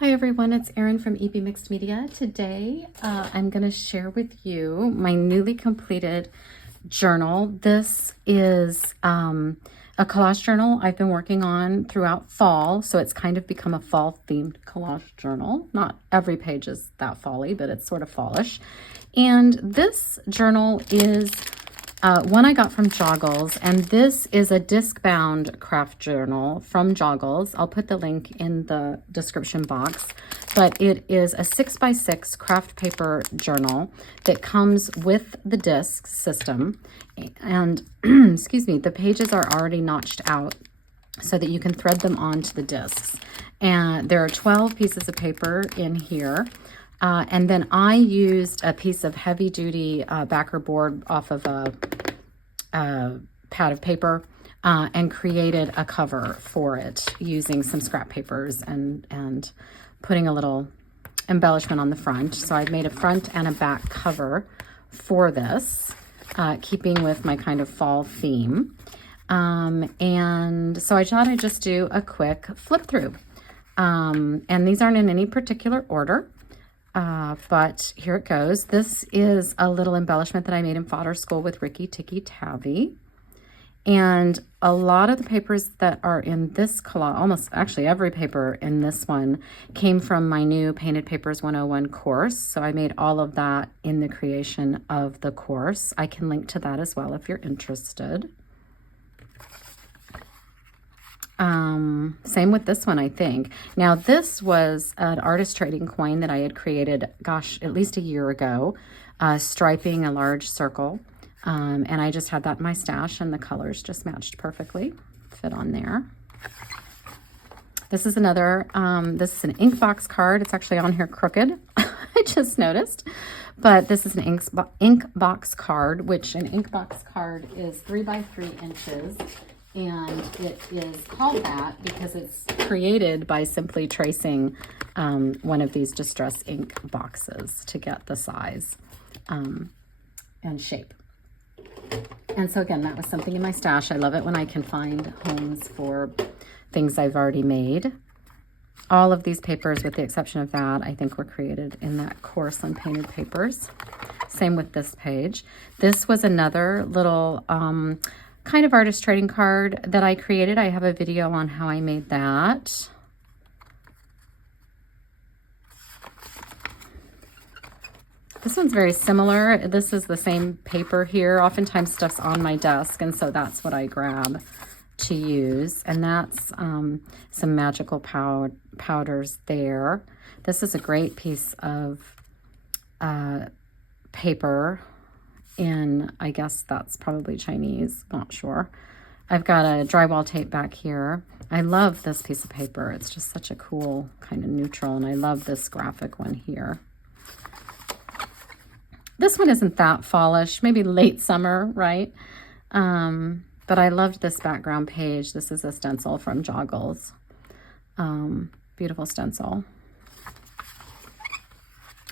Hi everyone, it's Erin from EB Mixed Media. Today I'm going to share with you my newly completed journal. This is a collage journal I've been working on throughout fall, so it's kind of become a fall themed collage journal. Not every page is that fall-y, but it's sort of fallish. And this journal is one I got from Joggles, and this is a disc-bound craft journal from Joggles. I'll put the link in the description box, but it is a 6x6 craft paper journal that comes with the disc system, and excuse me, the pages are already notched out so that you can thread them onto the discs. And there are 12 pieces of paper in here. And then I used a piece of heavy duty backer board off of a pad of paper and created a cover for it using some scrap papers and putting a little embellishment on the front. So I made a front and a back cover for this, keeping with my kind of fall theme. And so I thought I'd just do a quick flip through. And these aren't in any particular order. But here it goes. This is a little embellishment that I made in Fodder School with Ricky Tikki Tavi. And a lot of the papers that are in this collage, almost actually every paper in this one, came from my new Painted Papers 101 course. So I made all of that in the creation of the course. I can link to that as well if you're interested. Same with this one, I think. Now, this was an artist trading coin that I had created, gosh, at least a year ago, striping a large circle. And I just had that in my stash, and the colors just matched perfectly, fit on there. This is another, this is an ink box card. It's actually on here crooked, I just noticed. But this is an ink box card, which an ink box card is 3 by 3 inches. And it is called that because it's created by simply tracing one of these distress ink boxes to get the size and shape. And so again, that was something in my stash. I love it when I can find homes for things I've already made. All of these papers, with the exception of that, I think were created in that course on painted papers. Same with this page. This was another little kind of artist trading card that I created. I have a video on how I made that. This one's very similar. This is the same paper here. Oftentimes stuff's on my desk, and so that's what I grab to use. And that's some magical powders there. This is a great piece of paper in, I guess that's probably Chinese, not sure. I've got a drywall tape back here. I love this piece of paper. It's just such a cool kind of neutral, and I love this graphic one here. This one isn't that fallish, maybe late summer, right? But I loved this background page. This is a stencil from Joggles. Beautiful stencil.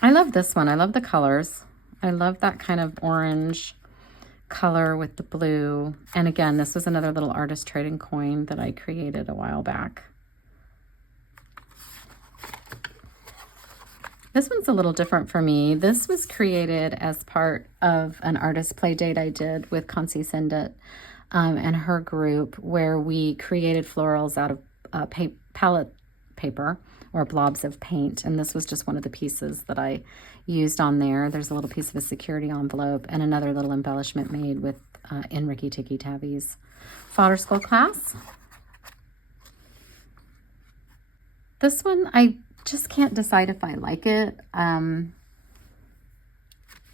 I love this one. I love the colors. I love that kind of orange color with the blue. And again, this was another little artist trading coin that I created a while back. This one's a little different for me. This was created as part of an artist play date I did with Kansi Sindit and her group, where we created florals out of palette paper or blobs of paint, and this was just one of the pieces that I used on there. There's a little piece of a security envelope and another little embellishment made with in Ricky Tikki Tavi's Fodder School class. This one, I just can't decide if I like it.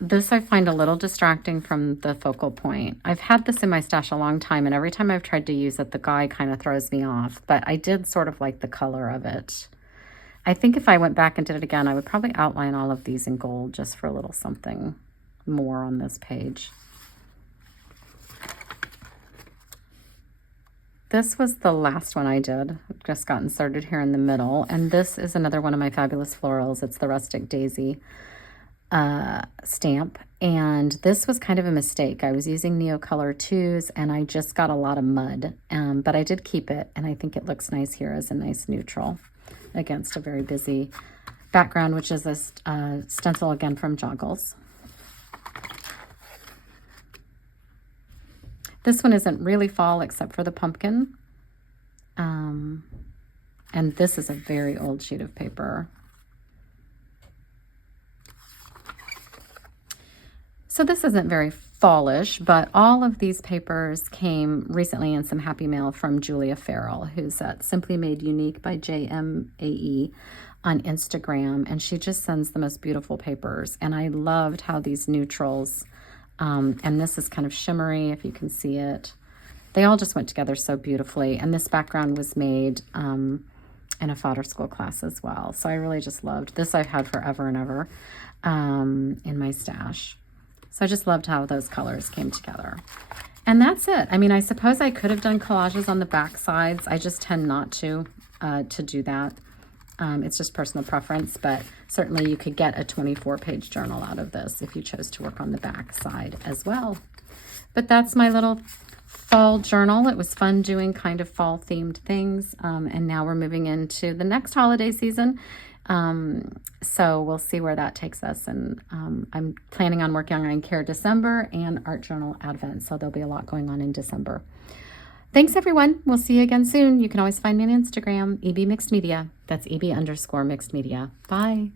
This I find a little distracting from the focal point. I've had this in my stash a long time, and every time I've tried to use it, the guy kind of throws me off, but I did sort of like the color of it. I think if I went back and did it again, I would probably outline all of these in gold just for a little something more on this page. This was the last one I did. I've just got inserted here in the middle. And this is another one of my fabulous florals. It's the Rustic Daisy stamp. And this was kind of a mistake. I was using Neocolor 2s and I just got a lot of mud. But I did keep it, and I think it looks nice here as a nice neutral. against a very busy background, which is a stencil again from Joggles. This one isn't really fall except for the pumpkin. And this is a very old sheet of paper. So this isn't very fallish, but all of these papers came recently in some happy mail from Julia Farrell, who's at Simply Made Unique by JMAE on Instagram. And she just sends the most beautiful papers. And I loved how these neutrals, and this is kind of shimmery, if you can see it. They all just went together so beautifully. And this background was made in a fodder school class as well. So I really just loved this. I've had forever and ever in my stash. So I just loved how those colors came together. And that's it. I mean, I suppose I could have done collages on the back sides. I just tend not to do that. It's just personal preference, but certainly you could get a 24-page journal out of this if you chose to work on the back side as well. But that's my little fall journal. It was fun doing kind of fall themed things. And now we're moving into the next holiday season. So we'll see where that takes us. And I'm planning on working on Care December and Art Journal Advent. So there'll be a lot going on in December. Thanks, everyone. We'll see you again soon. You can always find me on Instagram, EB Mixed Media. That's EB_Mixed Media. Bye.